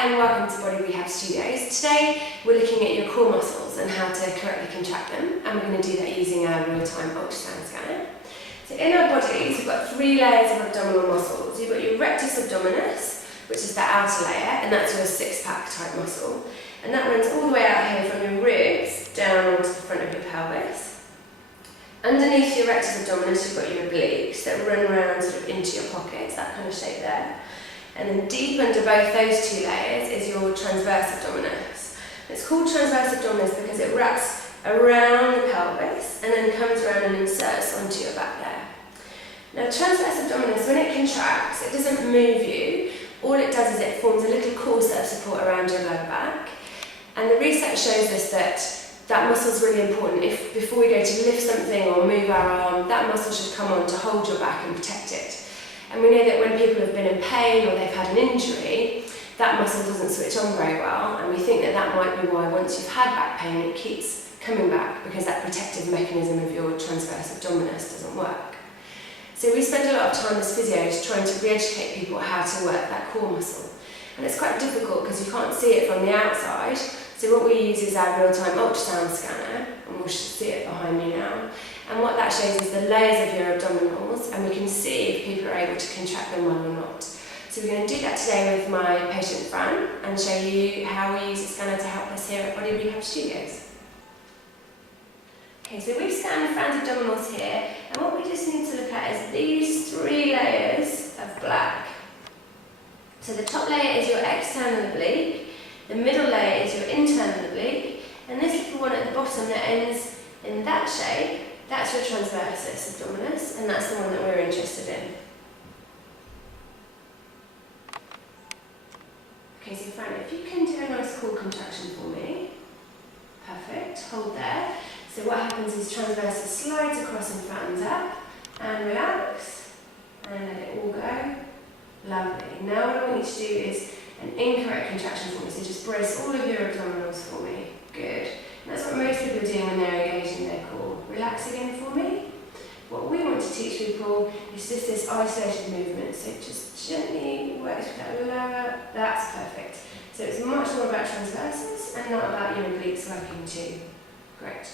and welcome to Body Rehab Studios. Today we're looking at your core muscles and how to correctly contract them, and we're going to do that using our real-time ultrasound scanner. So in our bodies we've got 3 layers of abdominal muscles. You've got your rectus abdominis, which is the outer layer, and that's your six-pack type muscle. And that runs all the way out here from your ribs down onto the front of your pelvis. Underneath your rectus abdominis you've got your obliques that run around sort of into your pockets, that kind of shape there. And then deep under both those 2 layers is your transverse abdominis. It's called transverse abdominis because it wraps around the pelvis and then comes around and inserts onto your back there. Now transverse abdominis, when it contracts, it doesn't move you. All it does is it forms a little corset of support around your lower back. And the research shows us that muscle is really important. If before we go to lift something or move our arm, that muscle should come on to hold your back and protect it. And we know that when people have been in pain or they've had an injury, that muscle doesn't switch on very well, and we think that that might be why once you've had back pain it keeps coming back, because that protective mechanism of your transverse abdominis doesn't work. So we spend a lot of time as physios trying to re-educate people how to work that core muscle. And it's quite difficult because you can't see it from the outside. So what we use is our real-time ultrasound scanner, and we'll see it behind me now. And what that shows is the layers of your abdominals, and we can see if people are able to contract them well or not. So we're going to do that today with my patient Fran and show you how we use the scanner to help us here at Body Rehab Studios. Okay, so we've scanned Fran's abdominals here, and what we just need to look at is these 3 layers of black. So the top layer is your external oblique, the middle layer is your internal oblique, and this little one at the bottom that ends in that shape, that's your transversus abdominis, and that's the one that we're interested in. Okay, so Fran, if you can do a nice core contraction for me. Perfect, hold there. So what happens is transversus slides across and flattens up, and relax, and let it all go. Lovely. Now what I want you to do is an incorrect contraction for me, so just brace all of your abdominals for me. Good. And that's what most people are doing when they're engaged in their core. Relax again for me. What we want to teach people is just this isolated movement, so just gently work with that lower, that's perfect. So it's much more about transversus and not about your obliques working too. Great.